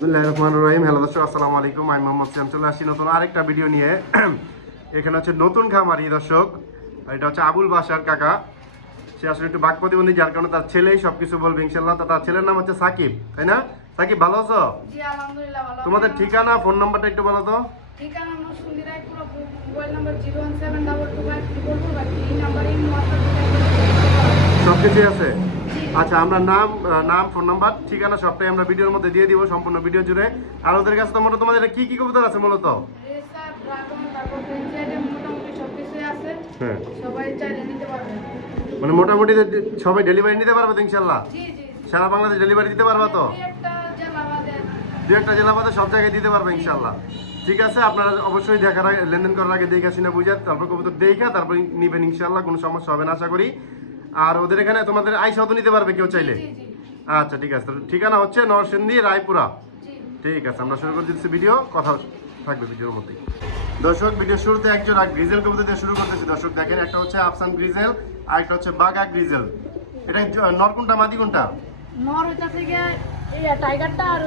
বিসমিল্লাহ রহমান রহিম। হ্যালো দর্শক আসসালামু আলাইকুম। আমি মোহাম্মদ সিয়াম। চলে আসছি নতুন আরেকটা ভিডিও নিয়ে। এখানে হচ্ছে নতুন খামারি দর্শক। আর এটা হচ্ছে আবুল বাসার কাকা। সে আসলে একটু বাক প্রতিবন্ধী যার কারণে তার ছেলেই সব কিছু বলবে ইনশাল্লাহ তার ছেলের নাম হচ্ছে সাকিব তাই না? সাকিব ভালো আছো? তোমাদের ঠিকানা ফোন নাম্বারটা একটু বলো তো। সব কিছুই আছে? আচ্ছা আমরা নাম নাম ফোন নাম্বার ঠিকানা সবটাই আমরা ভিডিওর মধ্যে দিয়ে দিব সম্পূর্ণ ভিডিও জুড়ে। আর ওদের কাছে তো মোটামুটি তোমাদের কি কি কবুতর আছে মূলত? হ্যাঁ। মানে মোটামুটি সবাই ডেলিভারি নিতে পারবে তো ইনশাল্লাহ জি জি সারা বাংলাদেশ ডেলিভারি দিতে পারবা তো? দু একটা জেলা বাদে সব জায়গায় দিতে পারবে ইনশাল্লাহ ঠিক আছে আপনারা অবশ্যই দেখার লেনদেন করার আগে দেখে শুনে বুঝে তারপর কবুতর দেখা তারপর নিবেন ইনশাল্লাহ কোনো সমস্যা হবে না আশা করি। আর ওদের এখানে তোমাদের আইসাও তো নিতে পারবে কেউ চাইলে? আচ্ছা ঠিক আছে। তাহলে ঠিকানা হচ্ছে নরসিংদী রায়পুরা। ঠিক আছে আমরা শুরু করে দিচ্ছি ভিডিও কথা থাকবে ভিডিওর মধ্যে। দর্শক ভিডিও শুরুতে একজন আর গ্রিজেল কবিতা দিয়ে শুরু করতেছি। দর্শক দেখেন একটা হচ্ছে আফসান গ্রিজেল আর একটা হচ্ছে বাগা গ্রিজেল। এটা নর কোনটা মাদি কোনটা? নর এই টাইগারটা আর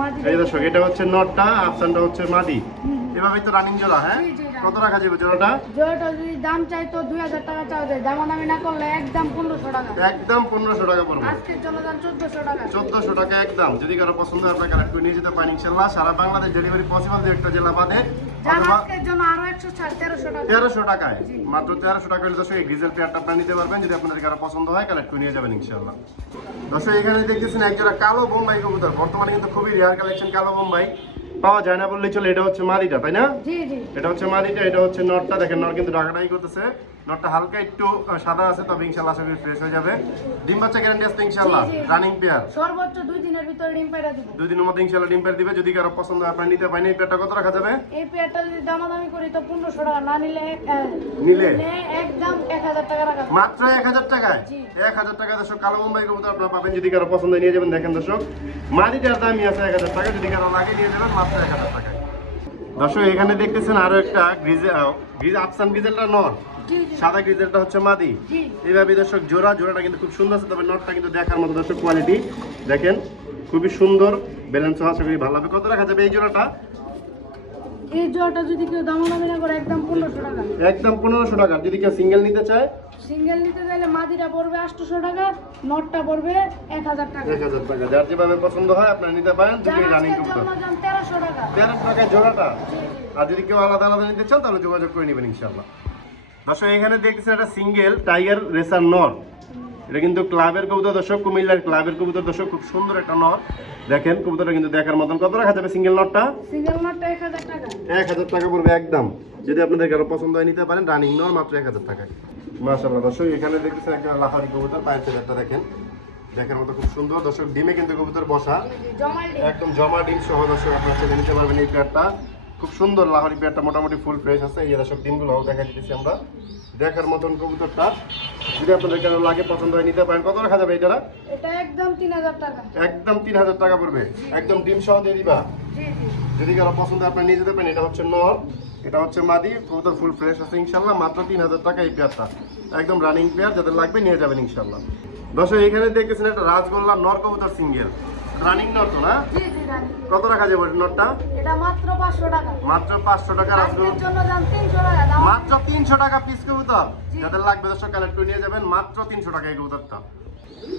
মাদি। এই দর্শক এটা হচ্ছে নটটা আফসানটা হচ্ছে মাদি। এভাবেই তো রানিং জোড়া হ্যাঁ। কত রাখা যাবে জোড়াটা? জয়টা যদি দাম চাই তো দুই হাজার টাকা চাওয়া যায়। দামাদামি না করলে একদম পনেরোশো টাকা। একদম পনেরোশো টাকা পড়বে। আজকের জন্য দাম চোদ্দশো টাকা। চোদ্দশো টাকা একদম। যদি কারও পছন্দ হয় আপনার কালেক্ট করে নিয়ে যেতে পারেন ইনশাল্লাহ। সারা বাংলাদেশ ডেলিভারি পসিবল দু একটা জেলা বাদে। তেরোশো টাকা। তেরোশো টাকায়। মাত্র তেরোশো টাকা হলে দর্শক এই গ্রিজেল পেয়ারটা আপনারা নিতে পারবেন। যদি আপনাদের কারও পছন্দ হয় কালেক্ট করে নিয়ে যাবেন ইনশাল্লাহ। দর্শক এখানে দেখতেছেন একজোড়া কালো বোম্বাই কবুতর। বর্তমানে কিন্তু খুবই রেয়ার কালেকশন কালো বোম্বাই। পাওয়া যায় না বললেই চলে এটা হচ্ছে মাদিটা তাই না? এটা হচ্ছে মাদিটা এটা হচ্ছে নটটা দেখেন নট কিন্তু ডাকাটাই করতেছে। নটটা হালকা একটু সাদা আছে তবে ইনশাল্লাহ আশা করি ফ্রেশ হয়ে যাবে। ডিম বাচ্চা গ্যারান্টি আছে ইনশাল্লাহ। রানিং পেয়ার সর্বোচ্চ দুই দিনের ভিতরে ডিম দিব। দুই দিনের মধ্যে ইনশাল্লাহ ডিম পেয়ার দিবে যদি কারও পছন্দ হয় আপনারা নিতে পারেন। এই পেয়ারটা কত রাখা যাবে? এই পেয়ারটা যদি দামাদামি করি তো পনেরোশো টাকা না নিলে নিলে? একদম এক হাজার টাকা রাখা মাত্র এক হাজার টাকায়? জি। এক হাজার টাকা দর্শক কালো মুম্বাই কবুতর আপনারা পাবেন। যদি কারও পছন্দ নিয়ে যাবেন। দেখেন দর্শক মাদিটার দামই আছে এক হাজার টাকা। যদি কারও লাগে নিয়ে যাবেন। মাত্র এক হাজার টাকায় দর্শক এখানে দেখতেছেন আরও একটা গ্রিজে আফসান গ্রিজেলটা জি সাদা গ্রিজেলটা হচ্ছে মাদি। এইভাবে দর্শক জোড়া জোড়াটা কিন্তু খুব সুন্দর আছে তবে নটটা কিন্তু দেখার মতো দর্শক কোয়ালিটি দেখেন খুবই সুন্দর ব্যালেন্স আশা করি ভালো হবে। কত রাখা যাবে এই জোড়াটা? এই জোয়াটা যদি কেউ দামাদামি না করে একদম পনেরোশো টাকা। একদম পনেরোশো টাকা। যদি কেউ সিঙ্গেল নিতে চায় সিঙ্গেল নিতে চাইলে মাদিটা পড়বে আটশোশো টাকা নটটা পড়বে এক হাজার টাকা। এক হাজার টাকা। যার যেভাবে পছন্দ হয় আপনারা নিতে পারেন রানিং তেরোশো টাকা। তেরোশো টাকায় জোড়াটা? আর যদি কেউ আলাদা আলাদা নিতে চান তাহলে যোগাযোগ করে নেবেন ইনশাল্লাহ দর্শক এখানে দেখতেছেন একটা সিঙ্গেল টাইগার রেসার নর। এটা কিন্তু ক্লাবের কবুতর দর্শক কুমিল্লার ক্লাবের কবুতর দর্শক খুব সুন্দর একটা নর। দেখেন কবুতরটা কিন্তু দেখার মতন। কত রাখা যাবে সিঙ্গেল নটটা? সিঙ্গেল নটটা এক হাজার টাকা। টাকা পড়বে একদম। যদি আপনাদের কারও পছন্দ হয় নিতে পারেন। রানিং নর মাত্র এক হাজার টাকায় মাশাল্লাহ দর্শক এখানে দেখতেছেন একটা লাহারি কবুতর পায়ের চেদারটা দেখেন। দেখার মতো খুব সুন্দর। দর্শক ডিমে কিন্তু কবুতর বসা। একদম জমা ডিম সহ দর্শক আপনারা ছেলে নিতে পারবেন এই পেয়ারটা। খুব সুন্দর লাহরি পেয়ারটা মোটামুটি ফুল ফ্রেশ আছে। এই দর্শক ডিমগুলো দেখা দিতেছি আমরা। দেখার মতন কবুতরটা। যদি আপনাদের কারও লাগে পছন্দ হয় নিতে পারেন। কত রাখা যাবে এটা? এটা একদম তিন হাজার টাকা। একদম তিন হাজার টাকা পড়বে। একদম ডিম সহ দিয়ে দিবা। যদি কারও পছন্দ আপনারা নিয়ে যেতে পারেন। এটা হচ্ছে নর। এটা হচ্ছে মাদি কবুতর ফুল ফ্রেশ আছে ইনশাল্লাহ মাত্র তিন হাজার টাকা এই পেয়ারটা। একদম রানিং পেয়ার যাদের লাগবে নিয়ে যাবেন ইনশাল্লাহ। দর্শক এখানে দেখতেছেন একটা রাজগোল্লা নর কবুতর সিঙ্গেল রানিং নর তো না? কত রাখা যাবে নরটা? এটা মাত্র পাঁচশো টাকা। মাত্র পাঁচশো টাকা রাজগোল্লা। আজকের জন্য দাম তিনশো টাকা দাম মাত্র তিনশো টাকা পিস কবুতর। যাদের লাগবে দর্শক কালেক্ট করে নিয়ে যাবেন মাত্র তিনশো টাকা এই কবুতরটা।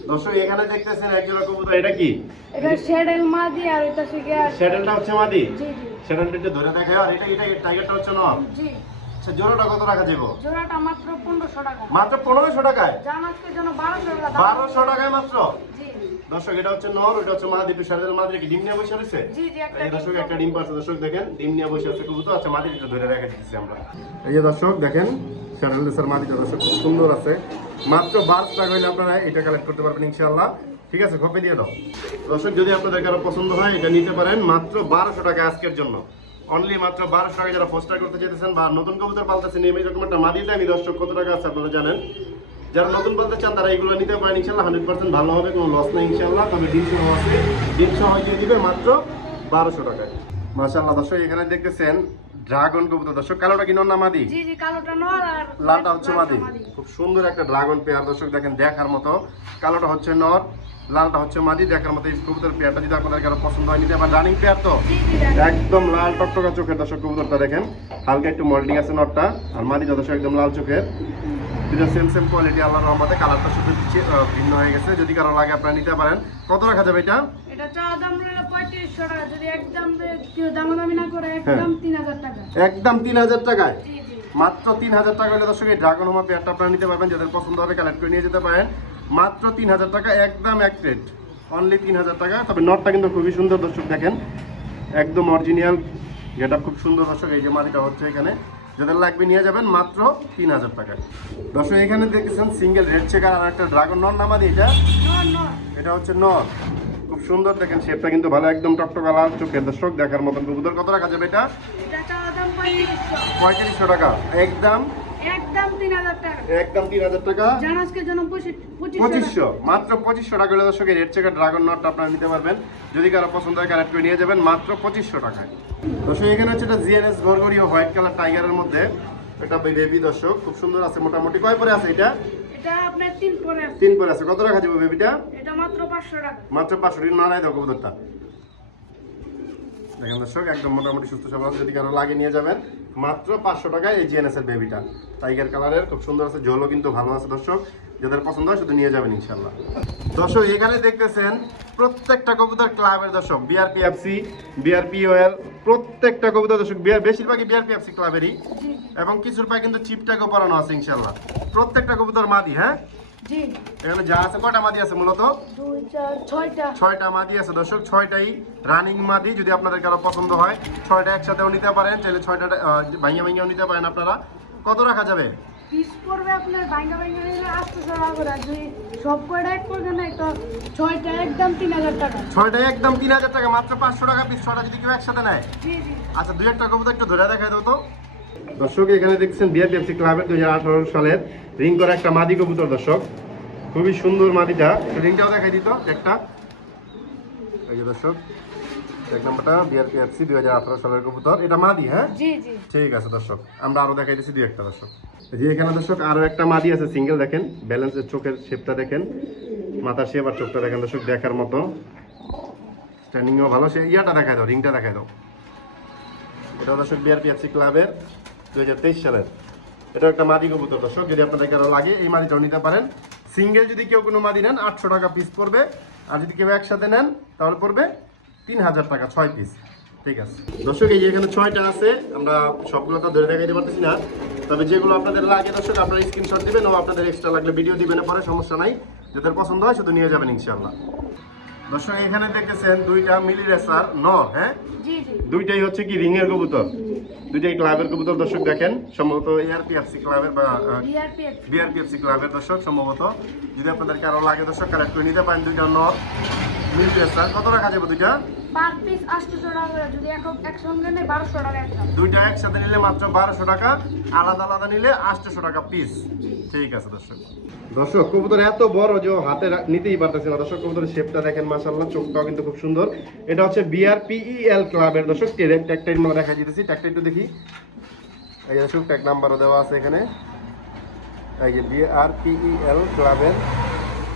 দর্শক এখানে দেখতেছেন একজোড়া কবুতর এটা কি? এটা শেডেল মাদি আর এটা থেকে শ্যাডেলটা হচ্ছে মাদি? জি জি। একটু ধরে দেখে আর এটা এটা টাইগারটা হচ্ছে নর। জি। আচ্ছা জোড়াটা কত যাবে জোড়াটা মাত্র পনেরোশো টাকা। মাত্র পনেরোশো টাকায়? জান আজকের জন্য বারোশো টাকা দাম। বারোশো টাকায় মাত্র? জি। দর্শক এটা হচ্ছে নর ওটা হচ্ছে মাদি মাদি কি ডিম নিয়ে বসে রয়েছে? জি জি একটা এই দর্শক একটা ডিম পাচ্ছে দর্শক দেখেন ডিম নিয়ে বসে আছে কবুতর। আচ্ছা একটু ধরে রেখে দিচ্ছি আমরা। এই যে দর্শক দেখেন স্যান্ডেল লেসার মাটিটা দর্শক খুব সুন্দর আছে। মাত্র বারোশো টাকা হলে আপনারা এটা কালেক্ট করতে পারবেন ইনশাআল্লাহ। ঠিক আছে কপি দিয়ে দাও। দর্শক, যদি আপনাদের কারও পছন্দ হয়, এটা নিতে পারেন মাত্র বারোশো টাকা আজকের জন্য। অনলি মাত্র বারোশো টাকা যারা পোস্টার করতে চাইতেছেন বা নতুন কবুতর পালতেছেন রকম একটা মাটিতে আমি দর্শক কত টাকা আছে আপনারা জানেন। যারা নতুন বলতে চান, তারা এগুলো নিতে পারেন, ইনশাল্লাহ হান্ড্রেড পার্সেন্ট ভালো হবে, কোনো লস নেই, ইনশাল্লাহ। তবে ডিম সহ আছে, ডিম সহ দিয়ে দিবে মাত্র বারোশো টাকায়। মাশাল্লাহ দর্শক, এখানে দেখতেছেন ড্রাগন কবুতর দর্শক কালোটা কি নর না মাদি? জি জি কালোটা নর আর লালটা হচ্ছে মাদি। খুব সুন্দর একটা ড্রাগন পেয়ার দর্শক দেখেন দেখার মতো। কালোটা হচ্ছে নর লালটা হচ্ছে মাদি দেখার মতো এই কবুতর পেয়ারটা যদি আপনাদের কারও পছন্দ হয় নিতে পারেন। রানিং পেয়ার তো? জি জি একদম লাল টকটকা চোখের দর্শক কবুতরটা দেখেন। হালকা একটু মল্টিং আছে নটটা আর মাদি দর্শক একদম লাল চোখের। দুটো সেম সেম কোয়ালিটি আল্লাহর রহমতে কালারটা শুধু চে- ভিন্ন হয়ে গেছে। যদি কারও লাগে আপনারা নিতে পারেন। কত রাখা যাবে এটা? এটা চাওয়া দাম পঁয়ত্রিশশো টাকা যদি একদম দামাদামি না করে একদম তিন হাজার টাকা। একদম তিন হাজার টাকায়। মাত্র তিন হাজার টাকা হলে দর্শক এই ড্রাগন হোমা পেয়ারটা আপনারা নিতে পারবেন যাদের পছন্দ হবে কালেক্ট করে নিয়ে যেতে পারেন। মাত্র তিন হাজার টাকা একদম এক প্লেট অনলি তিন হাজার টাকা তবে নটটা কিন্তু খুবই সুন্দর দর্শক দেখেন। একদম অরিজিনাল যেটা খুব সুন্দর দর্শক এই যে মাটিটা হচ্ছে এখানে। যাদের লাগবে নিয়ে যাবেন মাত্র তিন হাজার টাকায়। দর্শক এখানে দেখেছেন সিঙ্গেল রেড চেকার আর একটা ড্রাগন নর নামাদি এটা? নর নর এটা হচ্ছে নর খুব সুন্দর। দেখেন শেপটা কিন্তু ভালো একদম টকটকা লাল চোখের দর্শক দেখার মতন কবুতর। কত টাকা যাবে এটা? পঁয়ত্রিশশো। টাকা। একদম? একদম তিন হাজার টাকা। পঁচিশশো মাত্র পঁচিশশো টাকা হলে দর্শক রেড চেকার ড্রাগন নটটা আপনারা নিতে পারবেন। যদি কারও পছন্দ হয় কালেক্ট করে নিয়ে যাবেন মাত্র পঁচিশশো টাকায়। দর্শক এখানে হচ্ছে এটা জিএনএস গরগরিও হোয়াইট কালার টাইগারের মধ্যে। এটা বেবি দর্শক খুব সুন্দর আছে মোটামুটি। কয় পরে আছে এটা? এটা আপনার তিন পরে আছে। তিন পরে আছে। কত টাকা যাবে বেবিটা এটা মাত্র পাঁচশো টাকা। মাত্র পাঁচশো টাকা। নাড়াই দাও কবুতরটা। দেখেন দর্শক একদম মোটামুটি সুস্থ সবল যদি কারও লাগে নিয়ে যাবেন। মাত্র পাঁচশো টাকায় এই জিএনএস এর বেবিটা টাইগার কালারের খুব সুন্দর আছে। জলও কিন্তু ভালো আছে দর্শক। যাদের পছন্দ হয় শুধু নিয়ে যাবেন ইনশাল্লাহ দর্শক এখানে দেখতেছেন প্রত্যেকটা কবুতর ক্লাবের দর্শক বিআরপিএফসি বিআরপিওএল প্রত্যেকটা কবুতর দর্শক বেশিরভাগই বিআরপিএফসি ক্লাবেরই। এবং কিছুর পায়ে কিন্তু চিপটাকে পরানো আছে ইনশাল্লাহ প্রত্যেকটা কবুতর মাদি হ্যাঁ? এখানে যা আছে কয়টা মাদি আছে মূলত? ছয়টা। মাদি আছে দর্শক ছয়টাই রানিং মাদি যদি আপনাদের কারও পছন্দ হয়। ছয়টা একসাথেও নিতে পারেন চাইলে ছয়টা ভাইয়া ভাইয়াও নিতে পারেন আপনারা। কত রাখা যাবে? পিস পড়বে আপনার ভাঙ্গা ভাঙ্গা নিলে আসতে টাকা করে। আর যদি সব কয়টা এক করবে না তো ছয়টা একদম তিন হাজার টাকা। ছয়টা একদম তিন হাজার টাকা মাত্র পাঁচশো টাকা পিস ছয়টা যদি কেউ একসাথে নেয়। আচ্ছা দুই একটা কবুতর একটু ধরে দেখাই দাও তো। দর্শক এখানে দেখছেন বিআরপিএফসি ক্লাবের দুই সালের রিং করা একটা মাদি কবুতর দর্শক। খুবই সুন্দর মাদিটা। রিংটাও দেখাই দিত একটা। এই যে দর্শক। এক নম্বরটা বিআরপিএফসি দুই হাজার আঠারো সালের কবুতর। এটা মাদি হ্যাঁ? জি জি। ঠিক আছে দর্শক। আমরা আরও দেখাই দিচ্ছি দুই একটা দর্শক। যে এখানে দর্শক আরও একটা মাদি আছে সিঙ্গেল দেখেন। ব্যালেন্সের চোখের শেপটা দেখেন। মাথার শেপ আর চোখটা দেখেন দর্শক দেখার মতো। স্ট্যান্ডিংও ভালো। সে ইয়াটা দেখাই দাও রিংটা দেখাই দাও। এটা দর্শক বিআরপিএফসি ক্লাবের দুই হাজার তেইশ সালের। এটা একটা মাদি কবুতর দর্শক। যদি আপনাদের কারও লাগে এই মাদিটাও নিতে পারেন। সিঙ্গেল যদি কেউ কোনো মাদি নেন আটশো টাকা পিস পড়বে। আর যদি কেউ একসাথে নেন তাহলে পড়বে তিন হাজার টাকা ছয় পিস ঠিক আছে। দর্শক এই এখানে ছয়টা আছে আমরা সবগুলো তো ধরে দেখাইতে পারতেছি না। তবে যেগুলো আপনাদের লাগে দর্শক আপনারা স্ক্রিনশট দিবেন ও আপনাদের এক্সট্রা লাগলে ভিডিও দিবেন পরে সমস্যা নাই। যাদের পছন্দ হয় শুধু নিয়ে যাবেন ইনশাল্লাহ দর্শক এখানে দেখেছেন দুইটা মিলি রেসার ন হ্যাঁ? দুইটাই হচ্ছে কি রিংয়ের কবুতর? দুইটাই ক্লাবের কবুতর দর্শক দেখেন। সম্ভবত এআরপিএফসি ক্লাবের বা বিআরপিএফ বিআরপিএফসি ক্লাবের দর্শক সম্ভবত। যদি আপনাদের কারও লাগে দর্শক কালেক্ট করে নিতে পারেন দুইটা নর। মিল স্যার কত রাখা যাবে দুইটা? পার পিস আটশোশো টাকা করে যদি এক একসঙ্গে নেই বারোশো টাকা একটা। দুইটা একসাথে নিলে মাত্র বারোশো টাকা আলাদা আলাদা নিলে আটশোশো টাকা পিস ঠিক আছে দর্শক। দর্শক কবুতর এত বড় যে হাতে নিতেই পারতেছে না। দর্শক কবুতরের শেপটা দেখেন মাশাল্লাহ চোখটাও কিন্তু খুব সুন্দর। এটা হচ্ছে বিআরপিইএল ক্লাবের দর্শক ট্যাগটা আমরা দেখা দিতেছি। একটু দেখি। এই দর্শক ট্যাগ নাম্বারও দেওয়া আছে এখানে। এই যে বিআরপিইএল ক্লাবের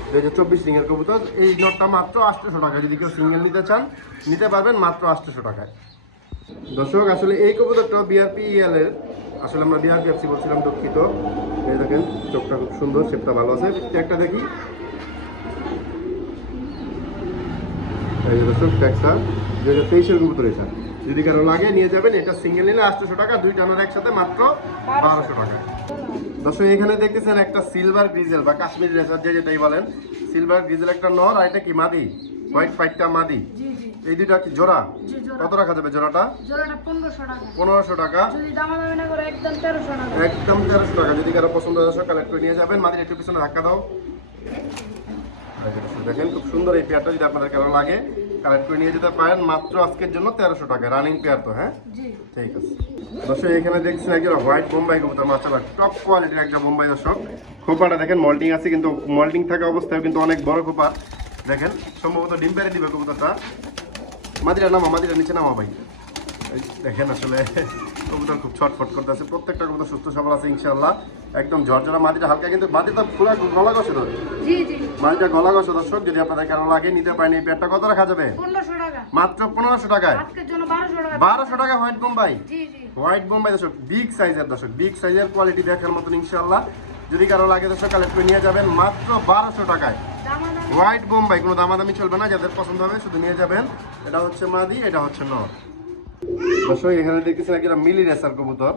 দুই হাজার চব্বিশ রিংয়ের কবুতর, এই নোটটা মাত্র আটশোশো টাকা যদি কেউ সিঙ্গেল নিতে চান, নিতে পারবেন মাত্র আটশোশো টাকায়। দর্শক, আসলে এই কবুতরটা বিআরপিএল এর, আসলে আমরা বিআরপিএফসি বলছিলাম দুঃখিত। এই দেখেন, চোখটা খুব সুন্দর, শেপটা ভালো আছে। ট্যাগটা দেখি। দর্শক, ট্যাগটা। দুই হাজার তেইশের কবুতর এটা। যদি কারও লাগে নিয়ে যাবেন। এটা সিঙ্গেল নিলে আটশোশো টাকা দুই টানার একসাথে মাত্র বারোশো টাকা। দর্শক এখানে দেখতেছেন একটা সিলভার গ্রিজেল বা কাশ্মীর রেসার যে যেটাই বলেন। সিলভার গ্রিজেল একটা নর আর এটা কি মাদি? হোয়াইট পাইটটা মাদি? এই দুইটা কি জোড়া? কত রাখা যাবে জোড়াটা? জোড়াটা পনেরোশো টাকা। পনেরোশো টাকা। যদি দামাদামি না করে একদম তেরোশো টাকা। একদম তেরোশো টাকা। যদি কারও পছন্দ দর্শক কালেক্ট করে নিয়ে যাবেন। মাদির একটু পিছনে ধাক্কা দাও। দেখেন খুব সুন্দর এই পেয়ারটা যদি আপনাদের কারও লাগে। কালেক্ট করে নিয়ে যেতে পারেন। মাত্র আজকের জন্য তেরোশো টাকা। রানিং পেয়ার তো হ্যাঁ? ঠিক আছে। দর্শক এখানে দেখছেন একজন হোয়াইট বোম্বাই কবুতর। মাছালা টপ কোয়ালিটির একটা বোম্বাই দর্শক। খোপাটা দেখেন মল্টিং আছে কিন্তু মল্টিং থাকা অবস্থায় কিন্তু অনেক বড় খোপা। দেখেন সম্ভবত ডিম পেরে দিবে কবুতরটা। মাদিরা নামা মাদিরা নিচে নামা ভাই। দেখেন আসলে কবুতর খুব ছটফট করতেছে। প্রত্যেকটা কবুতর সুস্থ সবল আছে ইনশাআল্লাহ। একদম ঝরঝরা মাটিটা হালকা কিন্তু মাটিটা পুরো গলা গছে তো জি জি। মাটিটা গলা গছে দর্শক যদি আপনাদের কারও লাগে নিতে পারেন এই পেয়ারটা কত রাখা যাবে? মাত্র পনেরোশো টাকায়? আজকের জন্য বারোশো টাকা। হোয়াইট বোম্বাই? জি জি। হোয়াইট বোম্বাই দর্শক বিগ সাইজের দর্শক বিগ সাইজের কোয়ালিটি দেখার মতন ইনশাআল্লাহ। যদি কারও লাগে দর্শক কালেক্ট করে নিয়ে যাবেন মাত্র বারোশো টাকায়। হোয়াইট বোম্বাই কোনো দামাদামি চলবে না যাদের পছন্দ হবে শুধু নিয়ে যাবেন। এটা হচ্ছে মাদি এটা হচ্ছে নর। দর্শক এখানে দেখতেছেন একটা মিলি রেসার কবুতর।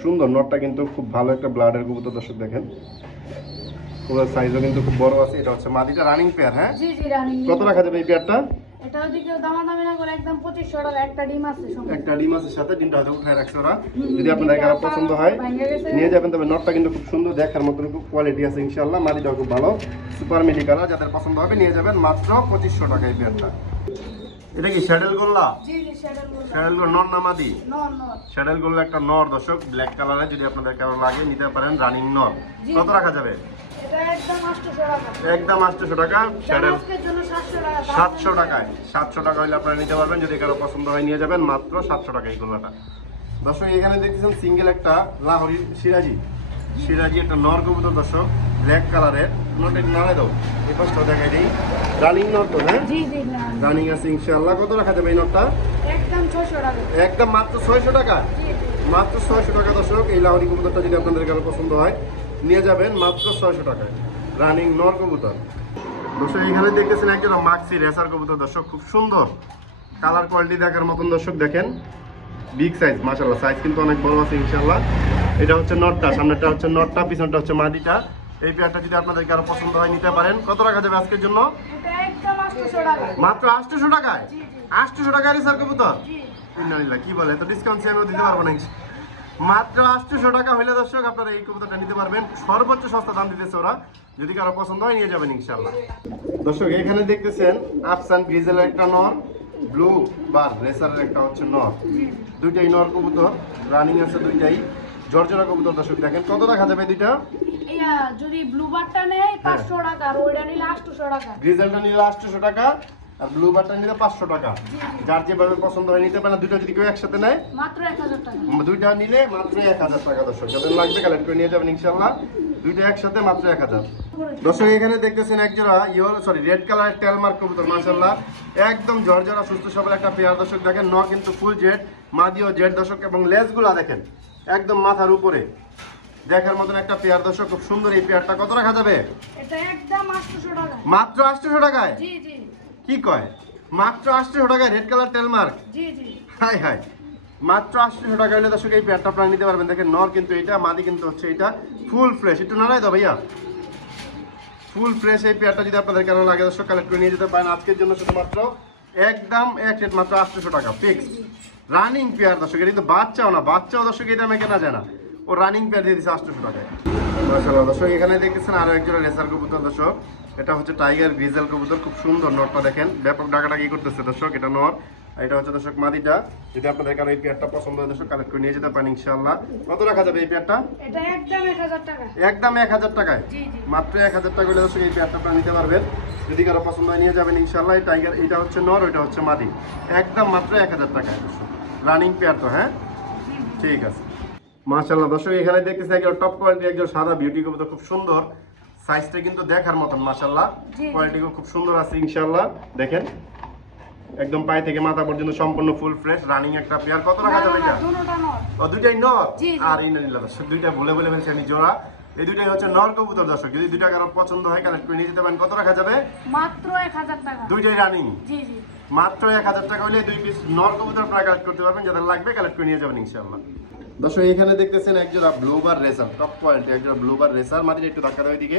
সুন্দর নটটা কিন্তু খুব ভালো একটা ব্লাডের কবুতর দর্শক দেখেন। পুরো সাইজও কিন্তু খুব বড় আছে এটা হচ্ছে মাদিটা রানিং পেয়ার হ্যাঁ? জি জি রানিং কত রাখা যাবে এই পেয়ারটা এটা যদি কেউ দামাদামি না করে একদম পঁচিশশো টাকা একটা ডিম আছে একটা ডিম আছে সাথে ডিমটা হয়তো উঠায় রাখছে ওরা। যদি আপনাদের কারও পছন্দ হয় নিয়ে যাবেন তবে নটটা কিন্তু খুব সুন্দর দেখার খুব কোয়ালিটি আছে মাদিটাও খুব ভালো সুপার মিডি কালার যাদের পছন্দ হবে নিয়ে যাবেন মাত্র পঁচিশশো টাকা এই পেয়ারটা এটা কি শ্যাডেল গোল্লা? শ্যাডেল গোল নর না মাদি? নন নন শ্যাডেল গোল্লা একটা নর দর্শক। ব্ল্যাক কালারে যদি আপনাদের কারও লাগে নিতে পারেন রানিং নর। কত রাখা যাবে? এটা একদম আটশোশো টাকা। টাকা। সাতশো টাকায়। সাতশো টাকা হলে আপনারা নিতে পারবেন। যদি কারও পছন্দ হয় নিয়ে যাবেন। মাত্র সাতশো টাকা এই গোল্লাটা। দর্শক এখানে দেখতেছেন সিঙ্গেল একটা লাহরি সিরাজি। সিরাজি একটা নর কবুতর দর্শক ব্ল্যাক কালারের নটে নাড়ে দাও। এই পাশটাও দেখাই দিই। রানিং নর তো হ্যাঁ? রানিং আছে ইনশাআল্লাহ। কত রাখা যাবে এই নটটা একদম ছশো টাকা। একদম মাত্র ছয়শো টাকা? মাত্র ছয়শো টাকা দর্শক। এই লাহরি কবুতরটা যদি আপনাদের কারও পছন্দ হয় নিয়ে যাবেন মাত্র ছয়শো টাকায় রানিং নর কবুতর। দর্শক এখানে দেখতেছেন একজন মাক্সি রেসার কবুতর দর্শক। খুব সুন্দর। কালার কোয়ালিটি দেখার মতন দর্শক দেখেন। বিগ সাইজ মাশাল্লাহ সাইজ কিন্তু অনেক বড় আছে ইনশাল্লাহ এটা হচ্ছে নটটা সামনেটা হচ্ছে নটটা পিছনটা হচ্ছে মাদিটা। এই পেয়ারটা যদি আপনাদের কারও পছন্দ হয় নিতে পারেন। কত টাকা যাবে আজকের জন্য? মাত্র আটশোশো টাকায়? আটশোশো টাকা রেসার কবুতর কি বলে তো ডিসকাউন্ট আমি দিতে পারব না মাত্র আটশোশো টাকা হলে দর্শক আপনারা এই কবুতরটা নিতে পারবেন। সর্বোচ্চ সস্তা দাম দিতেছে ওরা। যদি কারও পছন্দ হয় নিয়ে যাবেন ইনশাল্লাহ দর্শক এখানে দেখতেছেন আফসান গ্রিজেলের একটা নর ব্লু বার রেসারের একটা হচ্ছে নর। দুইটাই নর কবুতর রানিং আছে দুইটাই। জর্জরা কবুতর দর্শক দেখেন কত টাকা যাবে দুইটা? যদি ব্লু বারটা নেয় পাঁচশো টাকা আর ওইটা নিলে আটশোশো টাকা। গ্রিজেলটা নিলে আটশোশো টাকা আর ব্লু বারটা নিলে পাঁচশো টাকা। যার যেভাবে পছন্দ হয় নিতে পারে দুটো যদি কেউ একসাথে নেয় মাত্র এক হাজার টাকা। দুইটা নিলে মাত্র এক হাজার টাকা দর্শক। যাদের লাগবে কালেক্ট করে নিয়ে যাবেন ইনশাল্লাহ দুইটা একসাথে মাত্র এক হাজার। দর্শক এখানে দেখতেছেন একজোড়া your sorry red colour tail mark কবুতর মাশাল্লাহ একদম ঝরঝরা সুস্থ সবল একটা পেয়ার দর্শক। দেখেন ন কিন্তু ফুল জেড মাদিও জেড দর্শক এবং লেজগুলা দেখেন। একদম মাথার উপরে। দেখার মতন একটা পেয়ার দর্শক খুব সুন্দর এই পেয়ারটা কত রাখা যাবে? এটা একদম আটশোশো টাকা। মাত্র আটশোশো টাকায়? জি জি। কি কয়? মাত্র আটশোশো টাকায় রেড কালার টেলমার্ক জি জি। হাই হাই। মাত্র আটশোশো টাকা হলে দর্শক এই পেয়ারটা আপনারা নিতে পারবেন। দেখেন নর কিন্তু এটা মাদি কিন্তু হচ্ছে এটা। ফুল ফ্রেশ একটু নাড়াই দাও ভাইয়া। ফুল ফ্রেশ এই পেয়ারটা যদি আপনাদের কেন লাগে দর্শক কালেক্ট করে নিয়ে যেতে পারেন। আজকের জন্য শুধুমাত্র একদম এক রেট মাত্র আটশোশো টাকা। ফিক্সড রানিং পেয়ার দর্শক এটা কিন্তু বাচ্চাও না বাচ্চাও দর্শক এই দামে কেনা যায় না ও রানিং পেয়ার দিয়ে দিচ্ছে আটশোশো টাকায়। দর্শক এখানে দেখতেছেন আরও একজন রেসার কবুতর দর্শক। এটা হচ্ছে টাইগার গ্রিজেল কবুতর খুব সুন্দর নটটা দেখেন। ব্যাপক ডাকাডাকি করতেছে দর্শক এটা নর। আর এটা হচ্ছে দর্শক মাদিটা। যদি আপনাদের কারও এই পেয়ারটা পছন্দ হয় দর্শক কালেক্ট করে নিয়ে যেতে পারেন ইনশাআল্লাহ। কত রাখা যাবে এই পেয়ারটা একদম এক হাজার টাকায়? মাত্র এক হাজার টাকা হলে দর্শক এই পেয়ারটা আপনারা নিতে পারবেন। যদি কারও পছন্দ হয় নিয়ে যাবেন ইনশাআল্লাহ। এই টাইগার এটা হচ্ছে নর ওইটা হচ্ছে মাদি। একদম মাত্র এক হাজার টাকায়। রানিং পেয়ার তো হ্যাঁ? ঠিক আছে। মাশাআল্লাহ দর্শক এখানে দেখতেছি একজন টপ কোয়ালিটি একজন সাদা বিউটি কবুতর খুব সুন্দর। সাইজটা কিন্তু দেখার মতন মাশাআল্লাহ। জি। কোয়ালিটি খুব সুন্দর আছে ইনশাআল্লাহ। দেখেন একদম পায়ে থেকে মাথা পর্যন্ত সম্পূর্ণ ফুল ফ্রেশ রানিং একটা পেয়ার। কত রাখা যাবে এটা ও দুইটাই নর। আর এই নিলাম দর্শক দুইটা ভুলে ভুলে ফেলছি আমি জোড়া। এই দুইটাই হচ্ছে নর কবুতর দর্শক। যদি দুইটা কারও পছন্দ হয় কালেক্ট করে নিয়ে যেতে পারেন। কত রাখা যাবে? মাত্র এক হাজার টাকা। দুইটাই রানিং জি জি। মাত্র এক হাজার টাকা হলে দুই পিস নর কবুতর আপনারা কালেক্ট করতে পারবেন। যাদের লাগবে কালেক্ট করে নিয়ে যাবেন ইনশাআল্লাহ। দর্শক এখানে দেখতেছেন একজোড়া ব্লুবার রেসার টপ কোয়ালিটি একজোড়া ব্লুবার রেসার। মাটির একটু ধাক্কা দেওয়া দিকে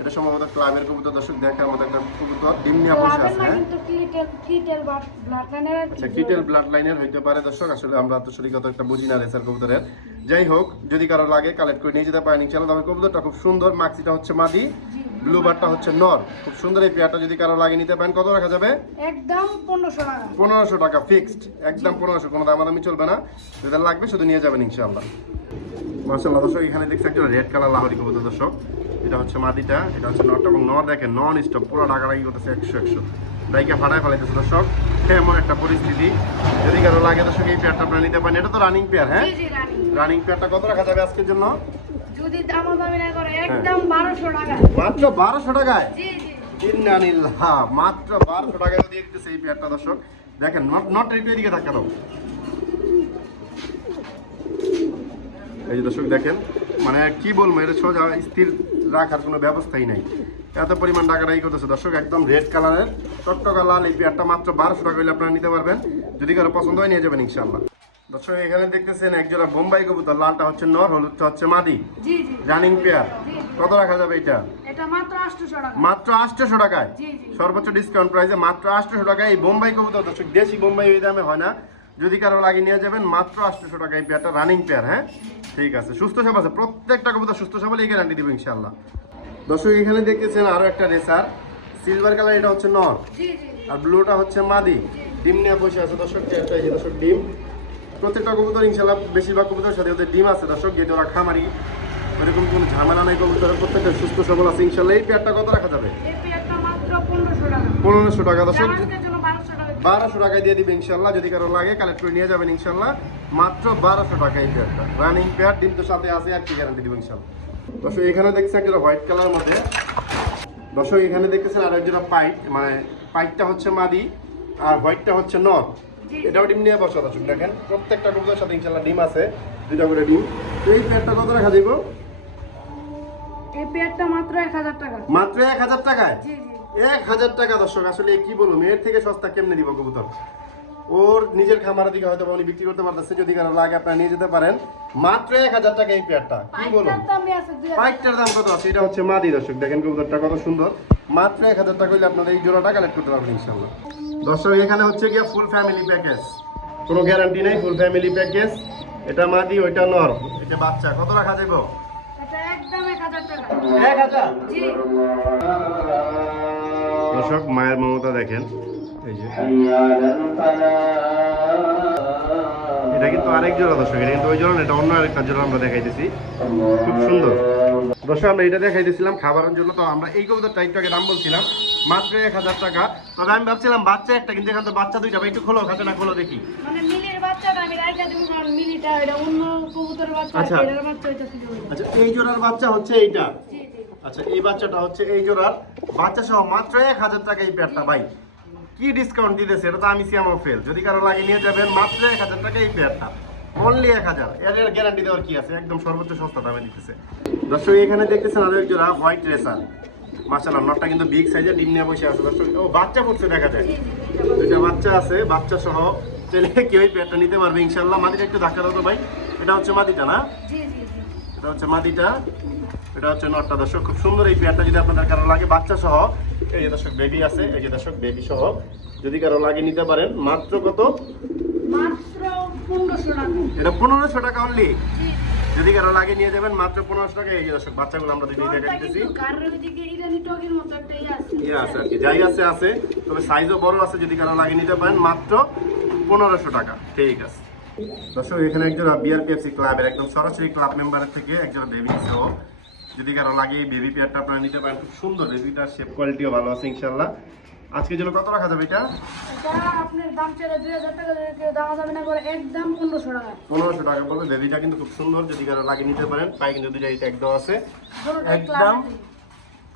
এটা সম্ভবত ক্লাবের কবুতর দর্শক দেখার মতো একটা কবুতর। ডিম নিয়ে বসে আছে হ্যাঁ? কিন্তু কিটেল কিটেল ব্লাড লাইনের আচ্ছা কিটেল ব্লাড লাইনের হইতে পারে দর্শক। আসলে আমরা তো শরীরগত একটা বুঝি না রেসার কবুতরের। যাই হোক যদি কারও লাগে কালেক্ট করে নিয়ে যেতে পারেন ইনশাআল্লাহ। তবে কবুতরটা খুব সুন্দর মাক্সিটা হচ্ছে মাদি। ব্লু বারটা হচ্ছে নর। খুব সুন্দর এই পেয়ারটা যদি কারও লাগে নিতে পারেন কত রাখা যাবে? একদম পনেরোশো টাকা। পনেরোশো টাকা ফিক্সড একদম পনেরোশো কোনো দামাদামি চলবে না। যেটা লাগবে শুধু নিয়ে যাবেন ইনশাআল্লাহ। মার্শাল্লাহ দর্শক এখানে দেখছি একটা রেড কালার লাহরি কবুতর দর্শক। এটা হচ্ছে মাদিটা এটা হচ্ছে নটটা এবং নর দেখেন নন স্টপ পুরো ডাকাডাকি করতেছে একশো একশো। দাইকা ফাটায় ফেলাইতেছে দর্শক। এমন একটা পরিস্থিতি। যদি কারও লাগে দর্শক এই পেয়ারটা আপনারা নিতে পারেন। এটা তো রানিং পেয়ার হ্যাঁ? রানিং পেয়ারটা কত রাখা যাবে আজকের জন্য? যদি দামাদামি না করে একদম বারোশো টাকা। মাত্র বারোশো টাকায়? জি জি। মাত্র বারোশো টাকায় দিয়ে দিতেছে এই পেয়ারটা দর্শক দেখেন নট নট একটু এদিকে ধাক্কা দাও। এই যে দর্শক দেখেন মানে কি বলব এটা সোজা স্থির রাখার কোনো ব্যবস্থাই নাই। এত পরিমাণ টাকাটাই করতেছে দর্শক একদম রেড কালারের টকটকা লাল এই পেয়ারটা মাত্র বারোশো টাকা হলে আপনারা নিতে পারবেন। যদি কারও পছন্দ হয় নিয়ে যাবেন ইনশাল্লাহ দর্শক এখানে দেখতেছেন একজোড়া বোম্বাই কবুতর লালটা হচ্ছে নর হলুদটা হচ্ছে মাদি। জি জি রানিং পেয়ার কত রাখা যাবে এটা? এটা মাত্র আটশোশো টাকা। মাত্র আটশোশো টাকায়? জি জি সর্বোচ্চ ডিসকাউন্ট প্রাইসে মাত্র আটশোশো টাকায়। এই বোম্বাই কবুতর দর্শক দেশি বোম্বাই এই দামে হয় না। যদি কারও লাগিয়ে নিয়ে যাবেন মাত্র আটশোশো টাকা এই পেয়ারটা রানিং পেয়ার হ্যাঁ? ঠিক আছে সুস্থ সব আছে। প্রত্যেকটা কবুতর সুস্থ সবল এই গ্যারান্টি দেবো ইনশাল্লাহ দর্শক এখানে দেখতেছেন আরও একটা রেসার সিলভার কালার এটা হচ্ছে নর। আর ব্লুটা হচ্ছে মাদি। ডিম নিয়ে বসে আছে দর্শক দর্শক ডিম। প্রত্যেকটা কবুতর ইনশাল্লাহ বেশিরভাগ কবুতর সাথে ওদের ডিম আছে দর্শক যেহেতু ওরা খামারি। ওরকম কোনো ঝামেলা নাই কবুতরের প্রত্যেকটা সুস্থ সবল আছে ইনশাল্লাহ এই পেয়ারটা কত রাখা যাবে? পনেরোশো টাকা। দর্শক। বারোশো টাকায় দিয়ে দিবে ইনশাল্লাহ যদি কারও লাগে কালেক্ট করে নিয়ে যাবেন ইনশাল্লাহ মাত্র বারোশো টাকা এই পেয়ারটা। রানিং পেয়ার ডিম তো সাথে আছে আর কি গ্যারান্টি দিব ইনশাল্লাহ দর্শক এখানে দেখছেন একটা হোয়াইট কালার মধ্যে। দর্শক এখানে দেখতেছেন আর একজোড়া পাইপ মানে পাইপটা হচ্ছে মাদি আর হোয়াইটটা হচ্ছে নর জি। এটাও ডিম নিয়ে বসা দর্শক দেখেন প্রত্যেকটা কবুতরের সাথে ইনশাল্লাহ ডিম আছে দুইটা করে ডিম। তো এই পেয়ারটা কত রাখা দিব? এই পেয়ারটা মাত্র এক হাজার টাকা। মাত্র এক হাজার টাকায়? জি জি। এক হাজার টাকা দর্শক আসলে কি বলব মেয়ের থেকে সস্তা কেমনে দিব কবুতর? ওর নিজের খামারের দিকে হয়তো উনি বিক্রি করতে পারতেছে যদি কারও লাগে আপনারা নিয়ে যেতে পারেন। মাত্র এক হাজার টাকা এই পেয়ারটা কি বলব? পাইকটার দাম কত আছে? এটা হচ্ছে মাদি দর্শক দেখেন কবুতরটা কত সুন্দর। মাত্র এক হাজার টাকা হলে আপনারা এই জোড়াটা কালেক্ট করতে পারবেন ইনশাল্লাহ দর্শক এখানে হচ্ছে গিয়ে ফুল ফ্যামিলি প্যাকেজ কোনো গ্যারান্টি নেই ফুল ফ্যামিলি প্যাকেজ এটা মাদি ওইটা নর। এটা বাচ্চা কত রাখা জি। দর্শক মায়ের মমতা দেখেন। এই যে। এটা কিন্তু আরেক জোড়া দর্শক এটা কিন্তু ওই জোড়া না, এটা অন্য আরেকটা জোড়া আমরা দেখাইতেছি। খুব সুন্দর। দর্শক আমরা এটা দেখাইতেছিলাম খাবারের জন্য। তো আমরা এই কবুতর টাইপটাকে দাম বলছিলাম মাত্র এক হাজার টাকা। তবে আমি ভাবছিলাম বাচ্চা একটা কিন্তু এখানে তো বাচ্চা দুইটা ভাই একটু খোলো খাঁচাটা খোলো দেখি। মানে আচ্ছা। আচ্ছা এই জোড়ার বাচ্চা হচ্ছে এইটা? আচ্ছা এই বাচ্চাটা হচ্ছে এই জোড়ার। বাচ্চা সহ মাত্র এক হাজার টাকা এই পেয়ারটা ভাই। কি ডিসকাউন্ট দিতেছে এটা তো আমি সিয়ামও ফেল যদি কারও লাগে নিয়ে যাবেন মাত্র এক হাজার টাকা এই পেয়ারটা। অনলি এক হাজার। এর গ্যারান্টি দেওয়ার কি আছে? একদম সর্বোচ্চ সস্তা দামে দিতেছে। দর্শক এখানে দেখতেছেন আরও এক জোড়া হোয়াইট রেসার মার্শাল্লাহ নটটা কিন্তু বিগ সাইজের ডিম নিয়ে বসে আছে। দর্শক ও বাচ্চা ফুটছে দেখা যায়। দুইটা বাচ্চা আছে বাচ্চা সহ। চাইলে কেউ এই পেয়ারটা নিতে পারবে ইনশাল্লাহ মাদিটা একটু ধাক্কা দাও তো ভাই। এটা হচ্ছে মাদিটা না? এটা হচ্ছে মাদিটা। এটা হচ্ছে নটটা দর্শক খুব সুন্দর এই পেয়ারটা যদি আপনাদের কারও লাগে। বাচ্চা সহ এই যে দর্শক বেবি আছে এই যে দর্শক বেবি সহ। যদি কারও লাগে নিতে পারেন মাত্র কত? মাত্র এটা পনেরোশো টাকা অনলি যদি কারও লাগে নিয়ে যাবেন মাত্র পনেরোশো টাকা। এই যে দর্শক বাচ্চাগুলো আমরা ইয়ে আছে। ইয়ে আর কি যাই আছে আছে। তবে সাইজও বড় আছে যদি কারও লাগে নিতে পারেন মাত্র পনেরোশো টাকা। ঠিক আছে। দর্শক এখানে একজন বিআরপিএফসি ক্লাবের একদম সরাসরি ক্লাব মেম্বারের থেকে একজন বেবি ও। যদি কারও লাগে বেবি পেয়ারটা আপনারা নিতে পারেন খুব সুন্দর বেবিটার শেপ কোয়ালিটিও ভালো আছে ইনশাল্লাহ আজকের জন্য কত রাখা যাবে এটা? এটা আপনার দাম ছিল দুই হাজার টাকা যদি কেউ না করে একদম পনেরোশো টাকা। পনেরোশো কিন্তু খুব সুন্দর যদি কারও লাগে নিতে পারেন পাই কিন্তু দুইটা এটা একদম আছে। দুটোটাই একদম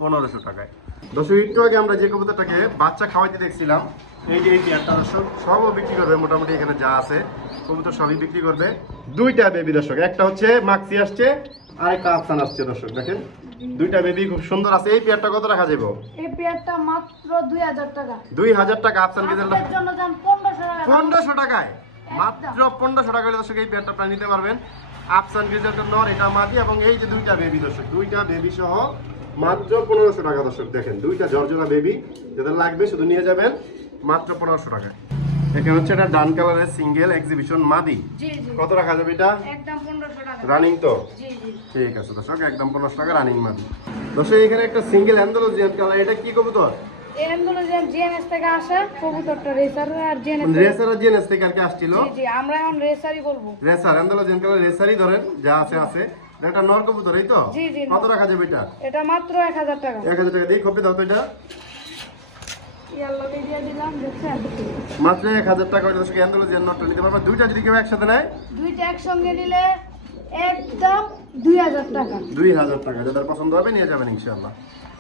পনেরোশো টাকায়। দর্শক একটু আগে আমরা যে কবুতরটাকে বাচ্চা খাওয়াইতে দেখছিলাম এই যে এই পেয়ারটা দর্শক সবও বিক্রি করবে মোটামুটি এখানে যা আছে কবুতর সবই বিক্রি করবে। দুইটা বেবি দর্শক একটা হচ্ছে মাক্সি আসছে আর একটা আফসান আসছে দর্শক দেখেন। দুইটা বেবি খুব সুন্দর আছে। এই পেয়ারটা কত রাখা যাবে এই পেয়ারটা মাত্র দুই হাজার টাকা। দুই হাজার টাকা আফসান গেজেলটা আজকের জন্য যান পনেরোশো টাকা। পনেরোশো টাকায়? মাত্র পনেরোশো টাকা হলে দর্শক এই পেয়ারটা আপনারা নিতে পারবেন। আফসান গ্রিজেলটা নর এটা মাদি এবং এই যে দুইটা বেবি দর্শক দুইটা বেবি সহ মাত্র পনেরোশো টাকা দর্শক দেখেন দুইটা জর্জরা বেবি যাদের লাগবে শুধু নিয়ে যাবেন মাত্র পনেরোশো টাকায়। এখানে হচ্ছে এটা ডান কালারের সিঙ্গেল এক্সিবিশন মাদি। কত রাখা যাবে এটা? একদম পনেরোশো টাকা। রানিং তো? জি জি। ঠিক আছে দর্শক একদম পনেরোশো টাকা রানিং মাদি। দর্শক এখানে একটা সিঙ্গেল অ্যান্ডোলজিয়ান কালার এটা কি কবুতর? ধরেন যা আছে আছে। এটা নর কবুতর এই তো? কত রাখা যাবে এটা? এটা মাত্র এক হাজার টাকা। এক হাজার টাকা দিয়ে খপে দাও তো এটা ইয়ার লগে দিয়ে দিলাম দেখছেন মাত্র এক হাজার টাকা হলে দর্শক অ্যান্ডোলজিয়ান নটটা নিতে পারবেন দুইটা যদি কেউ একসাথে নেয়? দুইটা একসঙ্গে নিলে একদম দুই হাজার টাকা। দুই হাজার টাকা। যাদের পছন্দ হবে নিয়ে যাবেন ইনশাল্লাহ